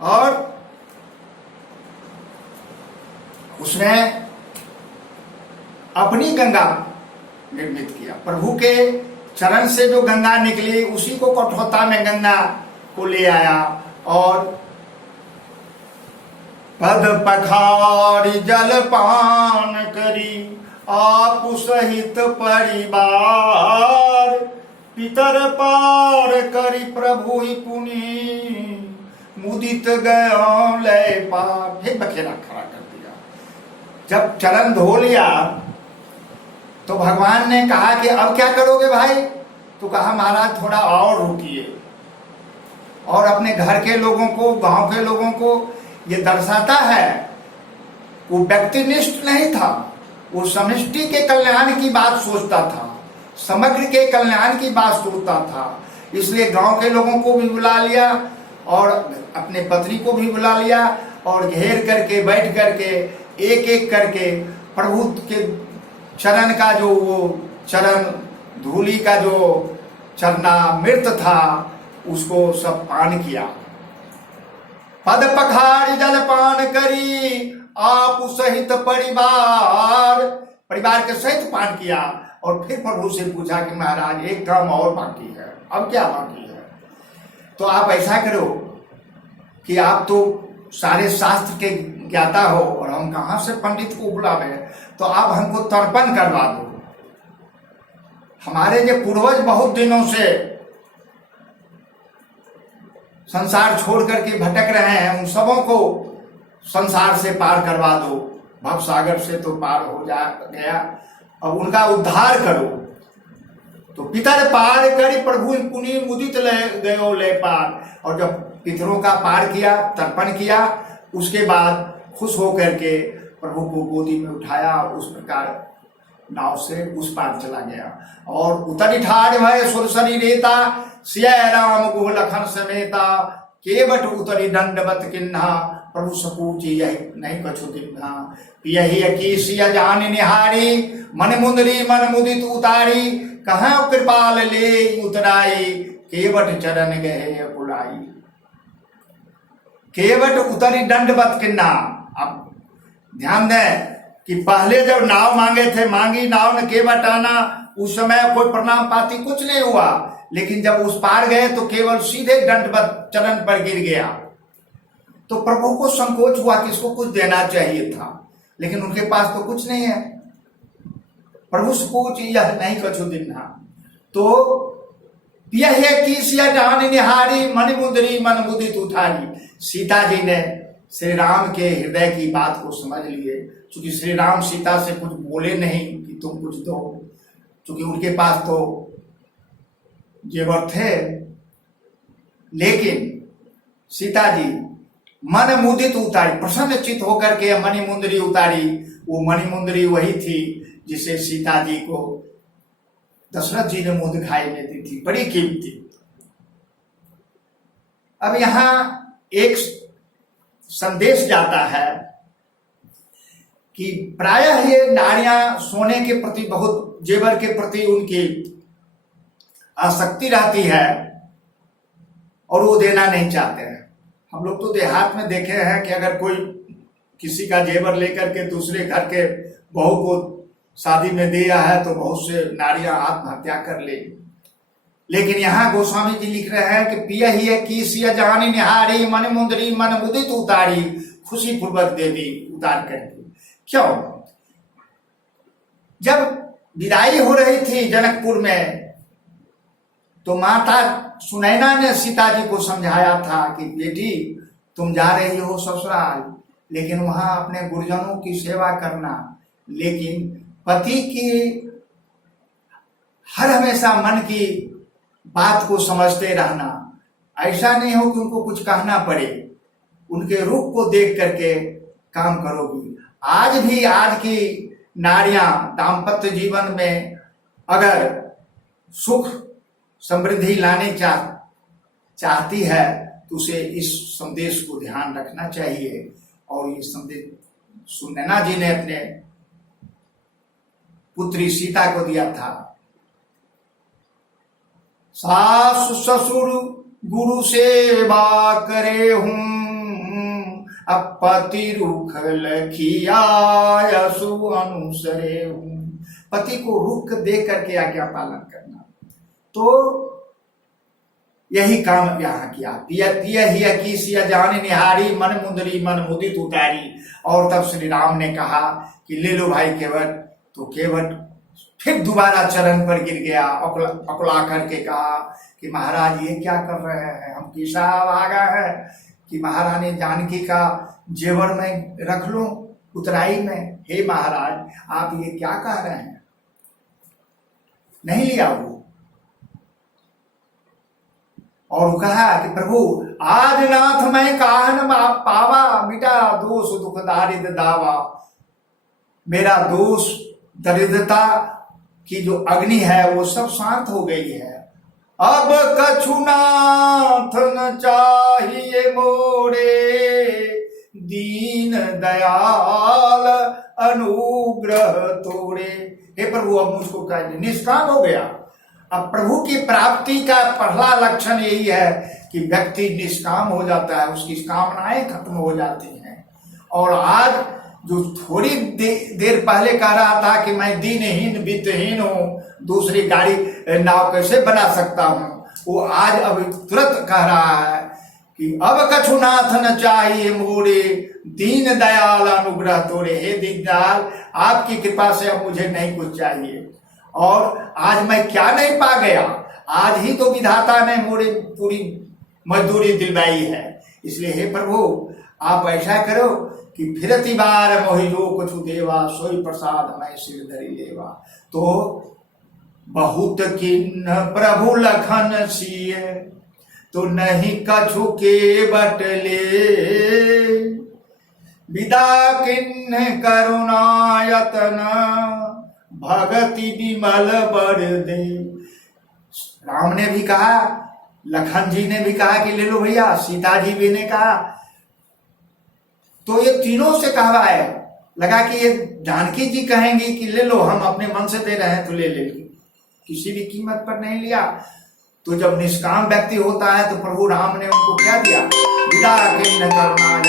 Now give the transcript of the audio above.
और उसने अपनी गंगा निर्मित किया। प्रभु के चरण से जो गंगा निकली उसी को कठोता में गंगा को ले आया और पद पखारी जल पान करी आप सहित परिवार पितर पार करी प्रभु ही पुनि मुदित गयो ले पार। फिर बखेड़ा खड़ा कर दिया। जब चरण धो लिया तो भगवान ने कहा कि अब क्या करोगे भाई? तो कहा महाराज थोड़ा और रुकिए। और अपने घर के लोगों को, गांव के लोगों को ये दर्शाता है वो व्यक्तिनिष्ठ नहीं था, वो समष्टि के कल्याण की बात सोचता था, समग्र के कल्याण की बात सोचता था। इसलिए गांव के लोगों को भी बुला लिया और अपने पत्नी को भी बुला लिया और घेर करके बैठ करके एक एक करके प्रभु के चरण का जो वो चरण धूलि का जो चरणामृत था उसको सब पान किया। पद पखारी जल पान करी आप सहित परिवार के सहित पान किया। और फिर प्रभु से पूछा कि महाराज एक काम और बाकी है। अब क्या बाकी है? तो आप ऐसा करो कि आप तो सारे शास्त्र के ज्ञाता हो और हम कहाँ से पंडित को बुलावे, तो आप हमको तर्पण करवा दो। हमारे जो पूर्वज बहुत दिनों से संसार छोड़ करके भटक रहे हैं उन सबों को संसार से पार करवा दो। भव सागर से तो पार हो जा गया, अब उनका उद्धार करो। तो पितर पार करी प्रभु पुनि मुदित गयो ले पार। और जब पितरों का पार किया, तर्पण किया, उसके बाद खुश होकर के प्रभु को गोदी में उठाया। उस प्रकार नाव से उस पार चला गया। और उतरी ठाड़ भय सुरसरी रेता सिया राम गुह लखन समेता केवट उतरी दंडवत किन्हा प्रभु सपूची यही नहीं कछु दिन्हा यही अकीसिया जान निहारी मन मुंदरी मन मुदित उतारी कहाँ कृपाल ले उतराई केवट चरण गए अकुलाई। केवट उतरी दंडवत किन्हा। अब ध्यान दें कि पहले जब नाव मांगे थे, मांगी नाव ने केवट आना, उस समय कोई प्रणाम पाती कुछ नहीं हुआ। लेकिन जब उस पार गए तो केवल सीधे दंडवत चरण पर गिर गया। तो प्रभु को संकोच हुआ कि इसको कुछ देना चाहिए था, लेकिन उनके पास तो कुछ नहीं है। प्रभु से पूछ यह नहीं कछु दिन्हा। तो यह कीसिया जान निहारी मन मुंदरी मन मुदित उठारी। सीता जी ने श्री राम के हृदय की बात को समझ लिए। क्योंकि श्री राम सीता से कुछ बोले नहीं कि तुम कुछ दो, क्योंकि उनके पास तो जेवर थे। लेकिन सीता जी मन मुदित उतारी, प्रसन्न चित होकर के मणि मुंदरी उतारी। वो मणि मुंदरी वही थी जिसे सीता जी को दशरथ जी ने मुंह दिखाई में दी थी, बड़ी कीमती। अब यहां एक संदेश जाता है कि प्रायः ये नारियां सोने के प्रति, बहुत जेवर के प्रति उनकी आसक्ति रहती है और वो देना नहीं चाहते हैं। हम लोग तो देहात में देखे हैं कि अगर कोई किसी का जेवर लेकर के दूसरे घर के बहू को शादी में दिया है तो बहुत से नारियां आत्महत्या कर ले। लेकिन यहाँ गोस्वामी जी लिख रहे हैं कि पिया ही कीसिया जानी निहारी मन मुंदरी मन मुदित उतारी खुशी पूर्वक देवी उतार करके। क्यों? जब विदाई हो रही थी जनकपुर में तो माता सुनैना ने सीता जी को समझाया था कि बेटी तुम जा रही हो ससुराल, लेकिन वहां अपने गुरुजनों की सेवा करना, लेकिन पति की हर हमेशा मन की बात को समझते रहना। ऐसा नहीं हो कि उनको कुछ कहना पड़े, उनके रूप को देख करके काम करोगी। आज भी आज की नारियां दाम्पत्य जीवन में अगर सुख समृद्धि लाने चाहती है तो उसे इस संदेश को ध्यान रखना चाहिए। और ये संदेश सुनैना जी ने अपने पुत्री सीता को दिया था। सास ससुर गुरु सेवा करे हूं अब पति रुख लखिया यसु अनुसरे हूं। पति को रुख दे करके आज्ञा पालन करना, तो यही काम यहाँ किया। पिया ही की सिया जाने निहारी, मन मुंदरी मन मुदित उतारी। और तब श्री राम ने कहा कि ले लो भाई केवट। तो केवट फिर दोबारा चरण पर गिर गया, अकुला करके कहा कि महाराज ये क्या कर रहे हैं, हम किसा भागा है कि महारानी जानकी का जेवर में रख लूं उतराई में। हे महाराज आप ये क्या कह रहे हैं, नहीं लिया वो। और कहा कि प्रभु आज नाथ मैं काहन पावा, मिटा दोष दुख दारिद्र दावा। मेरा दोष दरिद्रता की जो अग्नि है वो सब शांत हो गई है। अब कछु नाथ न चाहिए मोरे, दीन दयाल अनुग्रह तोड़े। हे प्रभु अब मुझको क्या, निष्काम हो गया। अब प्रभु की प्राप्ति का पहला लक्षण यही है कि व्यक्ति निष्काम हो जाता है, उसकी कामनाएं खत्म हो जाती हैं। और आज जो थोड़ी देर पहले कह रहा था कि मैं दीनहीन वित्तहीन हूँ, दूसरी गाड़ी नाव कैसे बना सकता हूँ, वो आज अब तुरंत कह रहा है कि अब कछु नाथ न चाहिए मोरे, दीन दयाल अनुग्रह तोरे। हे दीनदयाल आपकी कृपा से अब मुझे नहीं कुछ चाहिए। और आज मैं क्या नहीं पा गया, आज ही तो विधाता ने मोरे पूरी मजदूरी दिलवाई है। इसलिए हे प्रभु आप ऐसा करो कि फिरती बार मोहि जो कुछ देवा, सोई प्रसाद मैं सिर धरि लेवा। तो बहुत किन्न प्रभु लखन सिय, तो नहीं कछु के बटले, विदा किन्न करुणायतन, भगति विमल बर दे। राम ने भी कहा, लखन जी ने भी कहा कि ले लो भैया, सीता जी भी ने कहा। तो ये तीनों से कहा है, लगा कि ये जानकी जी कहेंगी कि ले लो, हम अपने मन से दे रहे हैं तो ले ले, किसी भी कीमत पर नहीं लिया। तो जब निष्काम व्यक्ति होता है तो प्रभु राम ने उनको क्या दिया, विदा किन्न करुणा